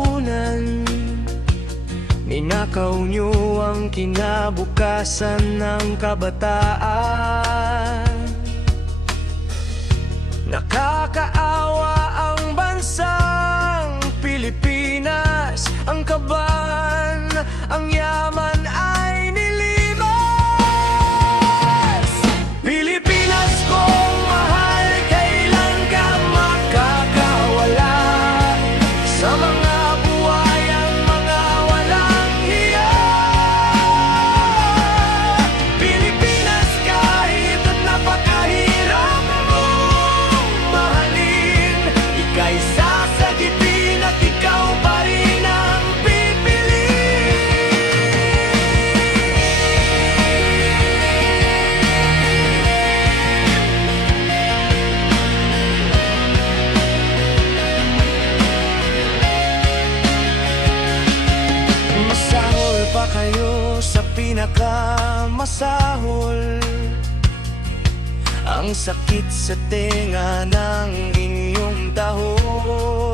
lipunan. Ninakaw niyo ang kinabukasan ng kabataan. Nakakaawa ang bansang Pilipinas. Ang kaban, ang yaman ay nilimas. Pilipinas kong mahal, kailan ka makakawala sa mga buhayang mga walang hiya. Pilipinas, kahit napakahirap mong mahalin, ika'y sasagipin at ikaw pa rin ang masahol pa kayo sa pinakamasahol. Ang sakit sa tenga ng inyong tahol.